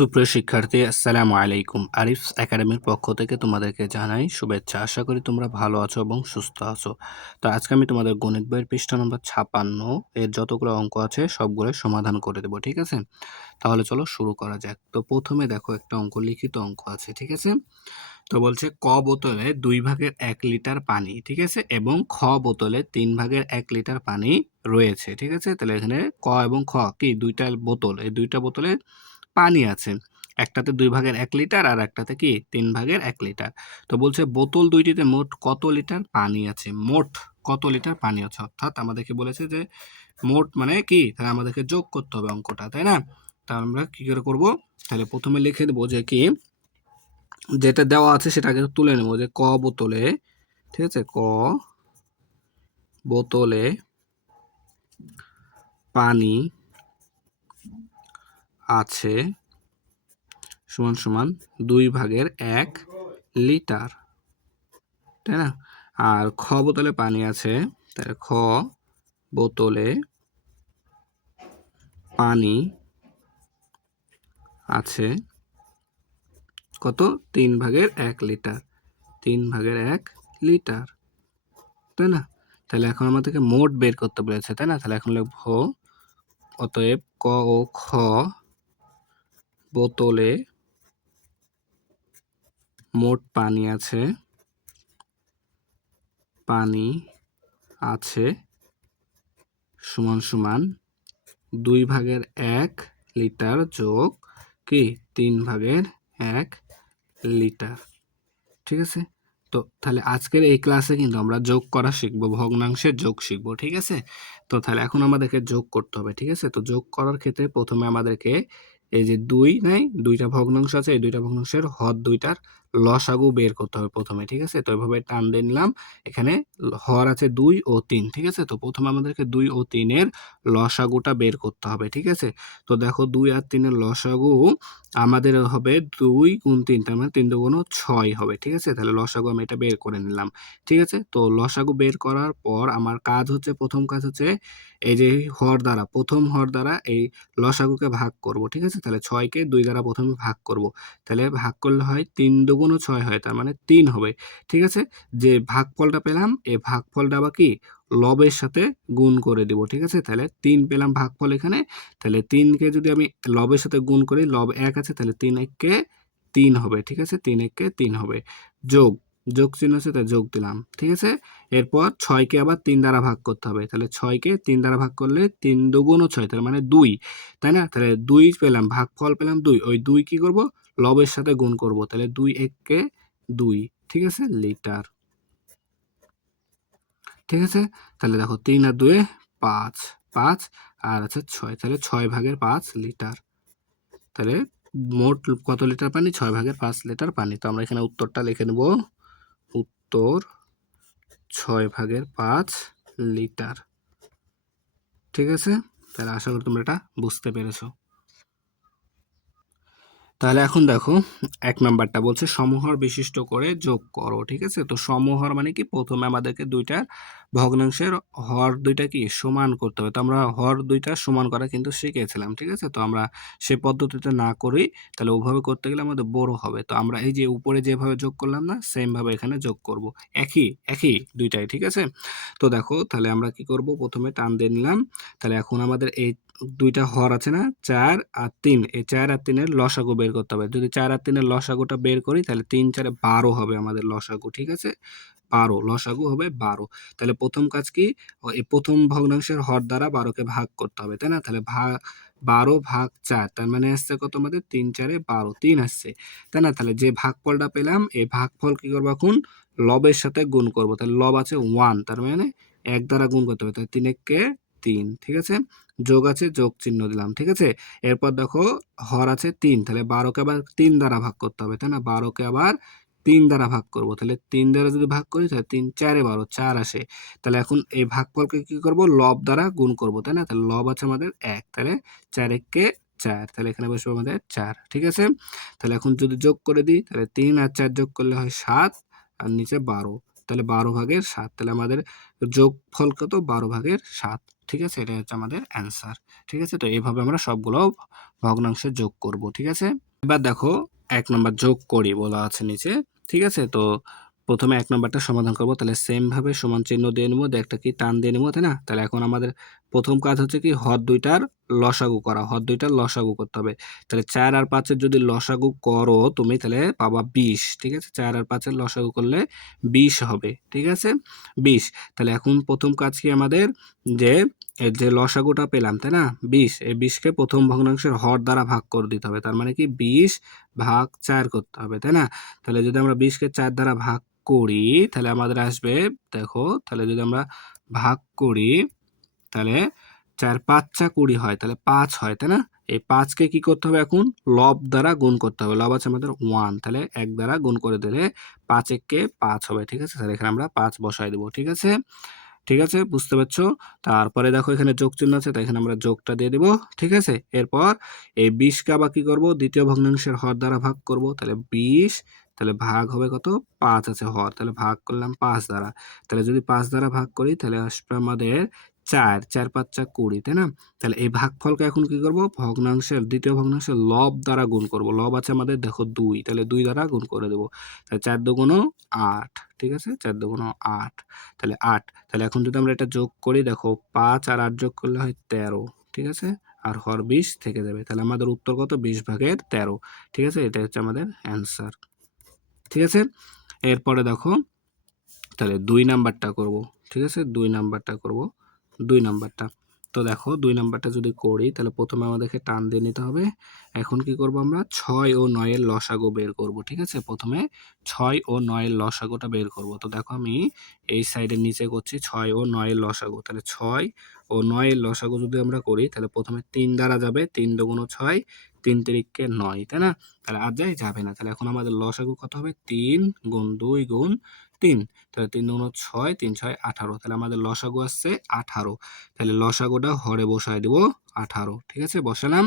সুপ্রিয় শিক্ষার্থী, আসসালামু আলাইকুম। আরিফস একাডেমির পক্ষ থেকে তোমাদেরকে জানাই শুভেচ্ছা। আশা করি তোমরা ভালো আছো এবং সুস্থ আছো। তো আজকে আমি তোমাদের গণিত বইয়ের পৃষ্ঠা নম্বর 56 এর যতগুলো অঙ্ক আছে সবগুলো সমাধান করে দেবো, ঠিক আছে? তাহলে চলো শুরু করা যাক। তো প্রথমে দেখো একটা অঙ্ক, লিখিত অঙ্ক আছে, ঠিক আছে? তো বলছে ক বোতলে 2/1 লিটার পানি, ঠিক আছে, এবং খ বোতলে 3/1 লিটার পানি রয়েছে, ঠিক আছে? তাহলে এখানে ক এবং খ কি দুইটা বোতল, এই দুইটা বোতলে পানি আছে। একটাতে 2/1 লিটার আর একটাতে কি 3/1 লিটার। তো বলছে বোতল দুইটিতে মোট কত লিটার পানি আছে, মোট কত লিটার পানি আছে, অর্থাৎ আমাদেরকে বলেছে যে মোট মানে কি, তাহলে আমাদেরকে যোগ করতে হবে অঙ্কটা, তাই না? তাহলে আমরা কি করে করব, তাহলে প্রথমে লিখে দেবো যে কি যেটা দেওয়া আছে সেটাকে তুলে নেবো, যে ক বোতলে, ঠিক আছে, ক বোতলে পানি আছে সমান সমান 2/1 লিটার, তাই না? আর খ বোতলে পানি আছে, তাহলে খ বোতলে পানি আছে কত, 3/1 লিটার, 3/1 লিটার, তাই না? তাহলে এখন আমাদেরকে মোট বের করতে বলেছে, তাই না? তাহলে এখন লিখবো অতএব ক ও খ বোতলে মোট পানি আছে, পানি আছে সমান সমান 2/1 লিটার যোগ কি 3/1 লিটার, ঠিক আছে? তো তাহলে আজকের এই ক্লাসে কিন্তু আমরা যোগ করা শিখবো, ভগ্নাংশের যোগ শিখবো, ঠিক আছে? তো তাহলে এখন আমাদেরকে যোগ করতে হবে, ঠিক আছে? তো যোগ করার ক্ষেত্রে প্রথমে আমাদেরকে এই যে দুইটা ভগ্নাংশ আছে, এই দুইটা ভগ্নাংশের হর দুইটার লসাগু বের করতে হবে প্রথমে, ঠিক আছে? তো এইভাবে টান দিয়ে নিলাম, এখানে হর আছে 2 ও 3, ঠিক আছে? তো প্রথমে আমাদেরকে 2 ও 3 এর লসাগুটা বের করতে হবে, ঠিক আছে? তো দেখো 2 আর 3 এর লসাগু আমাদের হবে 2 গুণ 3, তার মানে 3 দুগুণ 6 হবে, ঠিক আছে? তাহলে লসাগু আমি এটা বের করে নিলাম, ঠিক আছে? তো লসাগু বের করার পর আমার কাজ হচ্ছে, প্রথম কাজ হচ্ছে এই যে হর দ্বারা, প্রথম হর দ্বারা এই লসাগুকে ভাগ করব, ঠিক আছে? তাহলে 6কে 2 দ্বারা প্রথমে ভাগ করব, তাহলে ভাগ করলে হয় 3 দুগুণ 6 হয়, তার মানে 3 হবে, ঠিক আছে? যে ভাগফলটা পেলাম, এই ভাগফলটা আবার কি লবের সাথে গুণ করে দিব, ঠিক আছে? তাহলে 3 পেলাম ভাগফল এখানে, তাহলে 3কে যদি আমি লবের সাথে গুণ করি, লব 1 আছে, তাহলে 3 1-কে 3 হবে, ঠিক আছে? 3 1-কে 3 হবে, যোগ, যোগ চিহ্ন আছে তাই যোগ দিলাম, ঠিক আছে? এরপর 6কে আবার 3 দ্বারা ভাগ করতে হবে, তাহলে 6কে 3 দ্বারা ভাগ করলে 3 দুগুণ 6, তার মানে 2, তাই না? তাহলে 2 পেলাম, ভাগফল পেলাম 2, ওই 2 কি করব, লবের সাথে গুণ করব, তাহলে 2 1-কে 2, ঠিক আছে, লিটার, ঠিক আছে? তাহলে দেখো 3 আর 2 এ 5, 5 আর আছে 6, তাহলে 6/5 লিটার। তাহলে মোট কত লিটার পানি, 6/5 লিটার পানি। তো আমরা এখানে উত্তরটা লিখে নেব, উত্তর 6/5 লিটার, ঠিক আছে? তাহলে আশা করি তোমরা এটা বুঝতে পেরেছো। তাহলে এখন দেখো 1 নাম্বারটা বলছে সমহর বিশিষ্ট করে যোগ করো, ঠিক আছে? তো সমহর মানে কি, প্রথমে আমাদেরকে দুইটা ভগ্নাংশের হর দুইটা কি সমান করতে হবে। তো আমরা হর দুইটা সমান করা কিন্তু শিখেছিলাম, ঠিক আছে? তো আমরা সে পদ্ধতিতে না করি, তাহলে ওভাবে করতে গেলে আমাদের বড় হবে। তো আমরা এই যে উপরে যেভাবে যোগ করলাম না, সেম ভাবে এখানে যোগ করব, একই একই দুইটাই, ঠিক আছে? তো দেখো তাহলে আমরা কি করব, প্রথমে টান দিয়ে নিলাম, তাহলে এখন আমাদের এই দুইটা হর আছে না, 4 আর 3, এই 4 আর 3 এর লসাগু বের করতে হবে। যদি 4 আর 3 এর লসাগুটা বের করি, তাহলে 3 4 12 হবে আমাদের লসাগু, ঠিক আছে? 12, লসাগু হবে 12। তাহলে প্রথম কাজ কি, এই প্রথম ভগ্নাংশের হর দ্বারা 12কে ভাগ করতে হবে, তাই না? তাহলে 12/4, তার মানে আসছে কত আমাদের, 3 4 12, 3 আসছে, তাই না? তাহলে যে ভাগফলটা পেলাম, এই ভাগফল কি করবো এখন, লবের সাথে গুণ করব, তাহলে লব আছে 1, তার মানে 1 দ্বারা গুণ করতে হবে, তাহলে 3 1-কে 3, ঠিক আছে? যোগ আছে, যোগ চিহ্ন দিলাম, ঠিক আছে? এরপর দেখো হর আছে 3, তাহলে 12কে আবার 3 দ্বারা ভাগ করতে হবে, তাই না? 12কে আবার 3 দ্বারা ভাগ করব, তাহলে 3 দ্বারা যদি ভাগ করি, তাহলে 3 4 12, 4 আসে। তাহলে এখন এই ভাগফলকে কি করব, লব দ্বারা গুণ করব, তাই না? তাহলে লব আছে আমাদের 1, তাহলে 4 1-কে 4, তাহলে এখানে বসবে আমাদের 4, ঠিক আছে? তাহলে এখন যদি যোগ করে দিই, তাহলে 3 আর 4 যোগ করলে হয় 7, আর নিচে 12, তাহলে 12/7, তাহলে আমাদের যোগফল কত, 12/7, ঠিক আছে? এটা হচ্ছে আমাদের অ্যান্সার, ঠিক আছে? তো এইভাবে আমরা সবগুলো ভগ্নাংশে যোগ করব, ঠিক আছে? এবার দেখো ১ নাম্বার যোগ করি বলা আছে নিচে। ঠিক আছে? তো প্রথমে ১ নাম্বারটা সমাধান করব। তাহলে সেম ভাবে সমান চিহ্ন দিয়ে নিব, দিয়ে একটা কি টান দিয়ে নিব, তাই না? তাহলে এখন আমাদের প্রথম কাজ হচ্ছে কি হর ২ টার লসাগু করা। হর ২ টার লসাগু করতে হবে। তাহলে ৪ আর ৫ এর যদি লসাগু করো তুমি তাহলে পাবা ২০। ঠিক আছে? ৪ আর ৫ এর লসাগু করলে ২০ হবে। ঠিক আছে? ২০। তাহলে এখন প্রথম কাজ কি আমাদের যে এর যে লসাগুটা পেলাম, তাই না? ২০, এই ২০ কে প্রথম ভগ্নাংশের হর দ্বারা ভাগ করে দিতে হবে। তার মানে কি ২০ ভাগ ৪ করতে হবে, তাই না? তাহলে যদি আমরা ২০ কে ৪ দ্বারা ভাগ করি, তাহলে আমাদের আসবে দেখো, তাহলে যদি আমরা ভাগ করি, তাহলে ৪ ৫ চা ২০ হয়, তাহলে ৫ হয়, তাই না? এই ৫ কে কি করতে হবে এখন? লব দ্বারা গুণ করতে হবে। লব আছে আমাদের ১, তাহলে ১ দ্বারা গুণ করে দিলে ৫ একে ৫ হবে। ঠিক আছে? তাহলে এখানে আমরা ৫ বসাই দেব। ঠিক আছে? ঠিক আছে, বুঝতে পারছো? তারপরে দেখো এখানে যোগ চিহ্ন আছে, তাই এখানে আমরা যোগটা দিয়ে দিব। ঠিক আছে? এরপর এই ২০ কে আবার কি করব? দ্বিতীয় ভগ্নাংশের হর দ্বারা ভাগ করব। তাহলে ২০, তাহলে ভাগ হবে কত? ৫ আছে হর, তাহলে ভাগ করলাম ৫ দ্বারা। তাহলে যদি ৫ দ্বারা ভাগ করি তাহলে আসবে আমাদের ৪, ৪ ৫ চা ২০, তাই না? তাহলে এই ভাগফলকে এখন কি করব? ভগ্নাংশের দ্বিতীয় ভগ্নাংশের লব দ্বারা গুণ করব। লব আছে আমাদের দেখো ২, তাহলে ২ দ্বারা গুণ করে দেব। তাহলে ৪ দুগুণ ৮, ঠিক আছে? ৪ দুগুণ ৮, তাহলে ৮। তাহলে এখন যদি আমরা এটা যোগ করি, দেখো ৫ আর ৮ যোগ করলে হয় ১৩, ঠিক আছে? আর হর ২০ থেকে যাবে। তাহলে আমাদের উত্তর কত? ২০ ভাগের ১৩। ঠিক আছে? এটা হচ্ছে আমাদের অ্যান্সার। ঠিক আছে? এরপরে দেখো তাহলে ২ নাম্বারটা করব। ঠিক আছে? ২ নাম্বারটা করব। ২ নাম্বারটা। তো দেখো ২ নাম্বারটা যদি করি তাহলে প্রথমে আমাদেরকে টান দিয়ে নিতে হবে। এখন কি করব আমরা? ৬ ও ৯ এর লসাগু বের করব। ঠিক আছে? প্রথমে ৬ ও ৯ এর লসাগুটা বের করব। তো দেখো আমি এই সাইডের নিচে করছি ৬ ও ৯ এর লসাগু। তাহলে ৬ ও ৯ এর লসাগু যদি আমরা করি তাহলে প্রথমে ৩ দ্বারা যাবে। ৩ দুগুণ ৬, ৩ তিরিকে ৯, তাই না? তাহলে আর যাবে না। তাহলে এখন আমাদের লসাগু কত হবে? ৩ গুণ ২ গুণ ৩। তাহলে ৩ দুগুণ ৬, ৩ ৬ ১৮। তাহলে আমাদের লসাগু আসছে ১৮। তাহলে লসাগুটা হরে বসায় দিব ১৮। ঠিক আছে? বসালাম।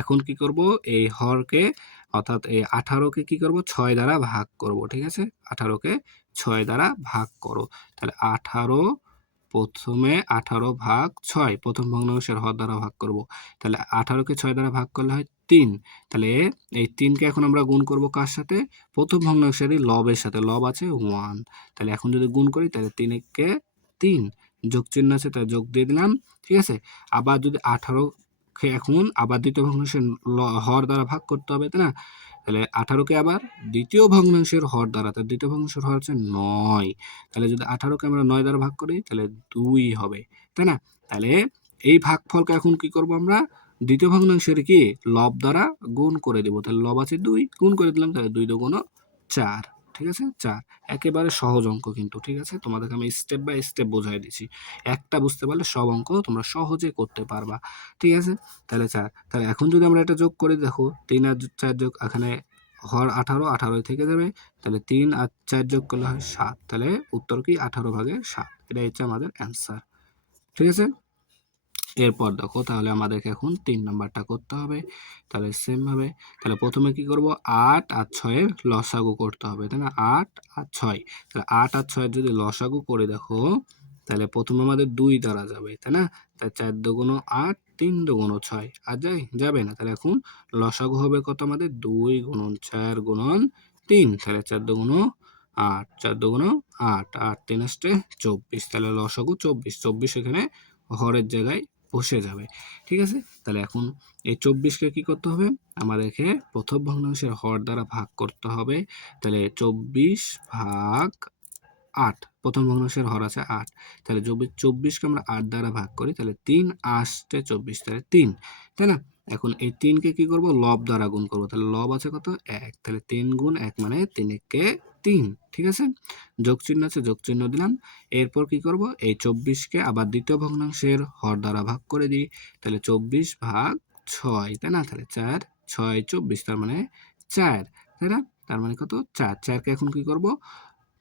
এখন কি করব? এই হরকে অর্থাৎ এই ১৮ কে কি করব? ৬ দ্বারা ভাগ করব। ঠিক আছে? ১৮ কে ৬ দ্বারা ভাগ করো। তাহলে ১৮, প্রথমে ১৮ ভাগ ৬, প্রথম ভগ্নাংশের হর দ্বারা ভাগ করব। তাহলে ১৮ কে ৬ দ্বারা ভাগ করলে হয় ৩। তাহলে এই ৩ কে এখন আমরা গুণ করব কার সাথে? প্রথম ভগ্নাংশেরই লবের সাথে। লব আছে ১। তাহলে এখন যদি গুণ করি তাহলে ৩ একে ৩, যোগ চিহ্ন আছে তাই যোগ দিয়ে দিলাম। ঠিক আছে? আবার যদি ১৮ কে এখন আবার দ্বিতীয় ভগ্নাংশের হর দ্বারা ভাগ করতে হবে, তাই না? তাহলে ১৮ কে আবার দ্বিতীয় ভগ্নাংশের হর দ্বারা, তাহলে দ্বিতীয় ভগ্নাংশের হর হচ্ছে ৯। তাহলে যদি ১৮ কে আমরা ৯ দ্বারা ভাগ করি তাহলে ২ হবে, তাই না? তাহলে এই ভাগফলকে এখন কি করব আমরা? দ্বিতীয় ভগ্নাংশের কি লব দ্বারা গুণ করে দেব। তাহলে লব আছে ২, গুণ করে দিলাম। তাহলে ২ দুগুণ ৪। ঠিক আছে? ৪। একেবারে সহজ অঙ্ক কিন্তু। ঠিক আছে? তোমাদেরকে আমি স্টেপ বাই স্টেপ বুঝাই দিচ্ছি। একটা বুঝতে পারলে সব অঙ্ক তোমরা সহজে করতে পারবা। ঠিক আছে? তাহলে ৪। তাহলে এখন যদি আমরা এটা যোগ করি, দেখো ৩ আর ৪ যোগ, এখানে হর ১৮, ১৮ থেকে যাবে। তাহলে ৩ আর ৪ যোগ করলে হয় ৭। তাহলে উত্তর কি? ১৮ ভাগের ৭। এটাই হচ্ছে আমাদের অ্যান্সার। ঠিক আছে? এরপর দেখো তাহলে আমাদেরকে এখন ৩ নাম্বারটা করতে হবে। তাহলে সেম ভাবে তাহলে প্রথমে কি করব? ৮ আর ৬ এর লসাগু করতে হবে, তাই না? ৮ আর ৬। তাহলে ৮ আর ৬ এর যদি লসাগু করে দেখো, তাহলে প্রথমে আমাদের ২ দ্বারা যাবে, তাই না? তাহলে ৪ দুগুণ ৮, ৩ দুগুণ ৬। আর যাবে না। তাহলে এখন লসাগু হবে কত আমাদের? ২ গুণন ৪ গুণন ৩। তাহলে ৪ দুগুণ ৮, ৪ দুগুণ ৮, ৮ ৩ আষ্টে ২৪। তাহলে লসাগু ২৪। ২৪ এখানে হরের জায়গায় বসে যাবে। ঠিক আছে? তাহলে এখন এই ২৪ কে কি করতে হবে? আমাদেরকে প্রথম ভগ্নাংশের হর দ্বারা ভাগ করতে হবে। তাহলে ২৪ ভাগ ৮, প্রথম ভগ্নাংশের হর আছে ৮। তাহলে ২৪ কে আমরা ৮ দ্বারা ভাগ করি, তাহলে ৩ আষ্টে ২৪, তাহলে ৩, তাই না? এখন এই ৩ কে কি করব? লব দ্বারা গুণ করব। তাহলে লব আছে কত? ১। তাহলে ৩ গুণ ১ মানে ৩ একে ৩। ঠিক আছে? যোগ চিহ্ন আছে, যোগ চিহ্ন দিলাম। এরপর কি করব? এই ২৪ কে আবার দ্বিতীয় ভগ্নাংশের হর দ্বারা ভাগ করে দিই। তাহলে ২৪ ভাগ ৬, তাই না? তাহলে ৪, ৬ ২৪, তার মানে ৪, তাই না? তার মানে কত? ৪। ৪ কে এখন কি করব?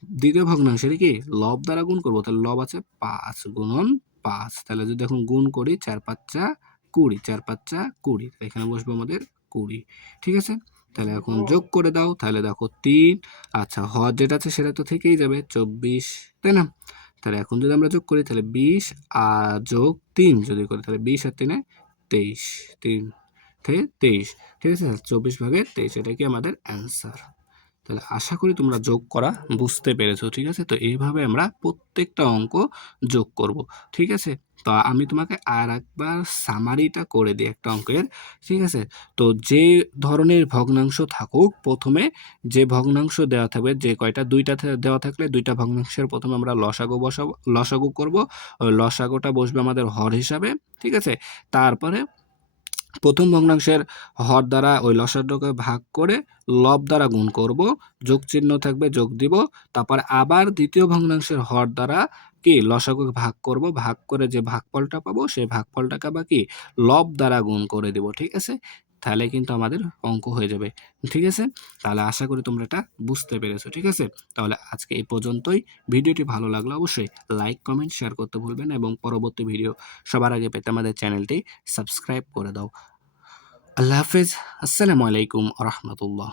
দ্বিতীয় ভগ্নাংশের কি লব দ্বারা গুণ করব। তাহলে লব আছে ৫ গুণন ৫। তাহলে যদি এখন গুণ করি ৪ ৫ যা ২০, ৪ ৫ যা ২০। এখানে বসবে আমাদের ২০। ঠিক আছে? তাহলে এখন যোগ করে দাও। তাহলে দেখো ৩, আচ্ছা হর যেটা আছে সেটা তো থেকেই যাবে ২৪, তাই না? তাহলে এখন যদি আমরা যোগ করি তাহলে ২০ যোগ ৩ যদি করি তাহলে ২০ আর ৩ ২৩, ৩ 23, ঠিক আছে? 24 ভাগের 23 এটা কি আমাদের অ্যান্সার। তাহলে আশা করি তোমরা যোগ করা বুঝতে পেরেছো, ঠিক আছে? তো এইভাবে আমরা প্রত্যেকটা অঙ্ক যোগ করব, ঠিক আছে? তো আমি তোমাকে আরেকবার সামারিটা করে দিই একটা অঙ্কের, ঠিক আছে? তো যে ধরনের ভগ্নাংশ থাকুক, প্রথমে যে ভগ্নাংশ দেওয়া থাকবে, যে কয়টা 2টা দেওয়া থাকলে 2টা ভগ্নাংশের প্রথমে আমরা লসাগু করব। ওই লসাগুটা বসবে আমাদের হর হিসাবে, ঠিক আছে? তারপরে প্রথম ভগ্নাংশের হর দ্বারা ওই লসাগুকে ভাগ করে লব দ্বারা গুণ করব, যোগ চিহ্ন থাকবে, যোগ দিব। তারপর আবার দ্বিতীয় ভগ্নাংশের হর দ্বারা কি লসাগুকে ভাগ করব, ভাগ করে যে ভাগফলটা পাবো সেই ভাগফলটাকে আবার কি লব দ্বারা গুণ করে দেব, ঠিক আছে? তাহলে কিন্তু আমাদের অঙ্ক হয়ে যাবে, ঠিক আছে? তাহলে আশা করি তোমরা এটা বুঝতে পেরেছো, ঠিক আছে? তাহলে আজকে এই পর্যন্তই। ভিডিওটি ভালো লাগলে অবশ্যই লাইক, কমেন্ট, শেয়ার করতে ভুলবেন না এবং পরবর্তী ভিডিও সবার আগে পেতে আমাদের চ্যানেলটি সাবস্ক্রাইব করে দাও। আল্লাহ হাফেজ। আসসালামু আলাইকুম আ রহমতুল্লাহ।